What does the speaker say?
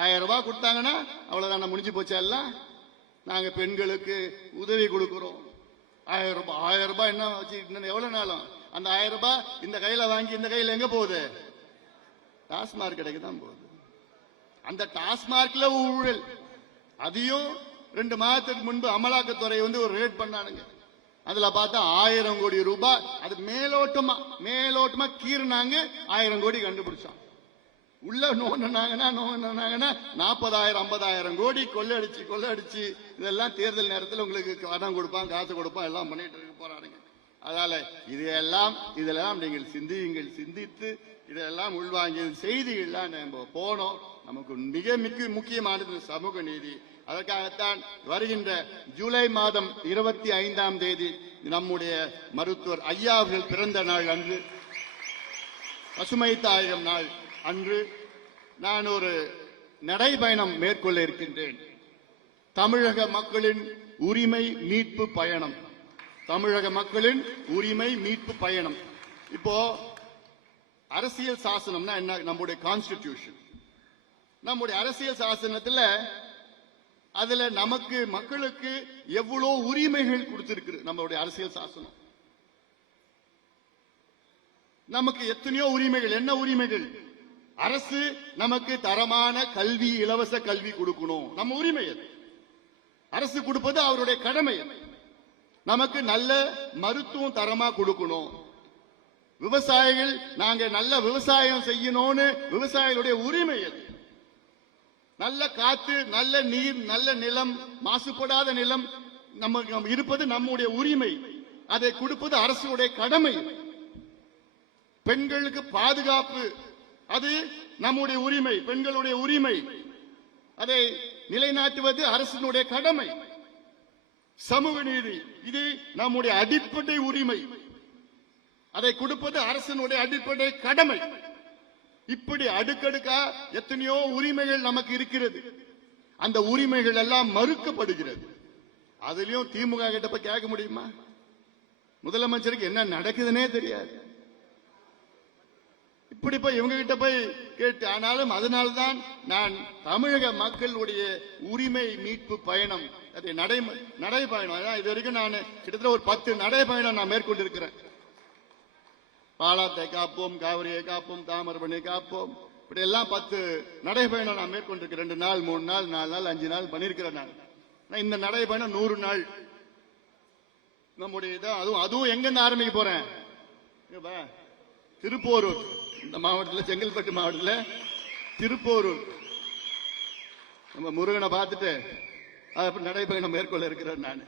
ஆயிரம் ரூபாய் கொடுத்தாங்கன்னா அவ்வளவுதான் முடிஞ்சு போச்சா எல்லாம்? நாங்க பெண்களுக்கு உதவி கொடுக்கிறோம். ஆயிரம் ரூபாய் ஆயிரம் ரூபாய் என்ன வச்சு இன்னும் எவ்வளவு நாளும்? அந்த ஆயிரம் ரூபாய் இந்த கையில வாங்கி இந்த கையில எங்க போகுது? டாஸ்மார்க் கடைக்கு தான் போகுது. அந்த டாஸ்மார்க்ல ஊழல். அதையும் ரெண்டு மாதத்துக்கு முன்பு அமலாக்கத்துறை வந்து ஒரு ரேட் பண்ணானுங்க. அதுல பார்த்தா ஆயிரம் கோடி ரூபாய் அது மேலோட்டமா மேலோட்டமா கீறினாங்க ஆயிரம் கோடி கண்டுபிடிச்சான். உள்ள நோண்டினாங்கன்னா நோண்டினாங்கன்னா நாற்பதாயிரம் ஐம்பதாயிரம் கோடி கொள்ளடிச்சு கொள்ளடிச்சு இதெல்லாம் தேர்தல் நேரத்தில் உங்களுக்கு பணம் கொடுப்பான் காசு கொடுப்பான் எல்லாம் பண்ணிட்டு இருக்க போறாருங்க அதால இதையெல்லாம் இதெல்லாம் நீங்கள் சிந்தியுங்கள் சிந்தித்து இதெல்லாம் உள்வாங்கிய செய்திகள்லாம் நம்ம போனோம். நமக்கு மிக மிக முக்கியமானது சமூக நீதி. அதற்காகத்தான் வருகின்ற ஜூலை மாதம் இருபத்தி ஐந்தாம் தேதி நம்முடைய மருத்துவர் ஐயா அவர்கள் பிறந்த நாள் அன்று. பசுமை தாயகம் நாள். அன்று நான் ஒரு நடைபயணம் மேற்கொள்ள இருக்கின்றேன். தமிழக மக்களின் உரிமை மீட்பு பயணம். தமிழக மக்களின் உரிமை மீட்பு பயணம். இப்போ அரசியல் சாசனம்னா என்ன? நம்முடைய கான்ஸ்டிடியூஷன் நம்முடைய அரசியல் சாசனத்துல அதுல நமக்கு மக்களுக்கு எவ்வளோ உரிமைகள் கொடுத்திருக்கு நம்மளுடைய அரசியல் சாசனம். நமக்கு எத்தனையோ உரிமைகள் என்ன உரிமைகள்? அரசு நமக்கு தரமான கல்வி இலவச கல்வி கொடுக்கணும். நம்ம உரிமை அது. அரசு கொடுப்பது அவருடைய கடமை அது. நமக்கு நல்ல மருத்துவம் தரமா கொடுக்கணும். விவசாயிகள் நாங்க நல்ல விவசாயம் செய்யணும்னு விவசாயிகளுடைய உரிமை அது. நல்ல காத்து நல்ல நீர் நல்ல நிலம் மாசுபடாத நிலம் நமக்கு இருப்பது நம்முடைய உரிமை. அதை கொடுப்பது அரசுடைய கடமை பெண்களுக்கு பாதுகாப்பு அது நம்முடைய உரிமை பெண்களுடைய உரிமை. அதை நிலைநாட்டுவது அரசினுடைய கடமை. சமூக நீதி இது நம்முடைய அடிப்படை உரிமை. அதை கொடுப்பது அரசினுடைய அடிப்படை கடமை. இப்படி அடுக்கடுக்கா எத்தனையோ உரிமைகள் நமக்கு இருக்கிறது. அந்த உரிமைகள் எல்லாம் மறுக்கப்படுகிறது. அதுலயும் திமுக கிட்ட போய் கேட்க முடியுமா? முதலமைச்சருக்கு என்ன நடக்குதுன்னே தெரியாது. இப்படி போய் இவங்க கிட்ட போய் கேட்டு ஆனாலும் அதனால்தான் நான் தமிழக மக்களுடைய உரிமை மீட்பு பயணம் அதை நடை நடைபயணம். அதான் இது வரைக்கும் நான் கிட்டத்தட்ட ஒரு பத்து நடைபயணம் நான் மேற்கொண்டிருக்கிறேன். பாலாத்தை காப்போம் காவிரியை காப்போம் தாமிரபரணி காப்போம். இப்படி எல்லாம் பத்து நடைபயணம் நான் மேற்கொண்டிருக்கேன் ரெண்டு நாள் மூணு நாள் நாலு நாள் அஞ்சு நாள் பண்ணியிருக்கிறேன் நான். இந்த நடைபயணம் நூறு நாள். நம்முடைய இதை அதுவும் அதுவும் எங்கிருந்து ஆரம்பிக்க போறேன்? பா. திருப்போரூர். இந்த மாவட்டத்தில் செங்கல்பட்டு மாவட்டத்தில் திருப்போரூர். நம்ம முருகனை பார்த்துட்டு அது அப்படி நடைபயணம் மேற்கொள்ள இருக்கிறேன் நான்.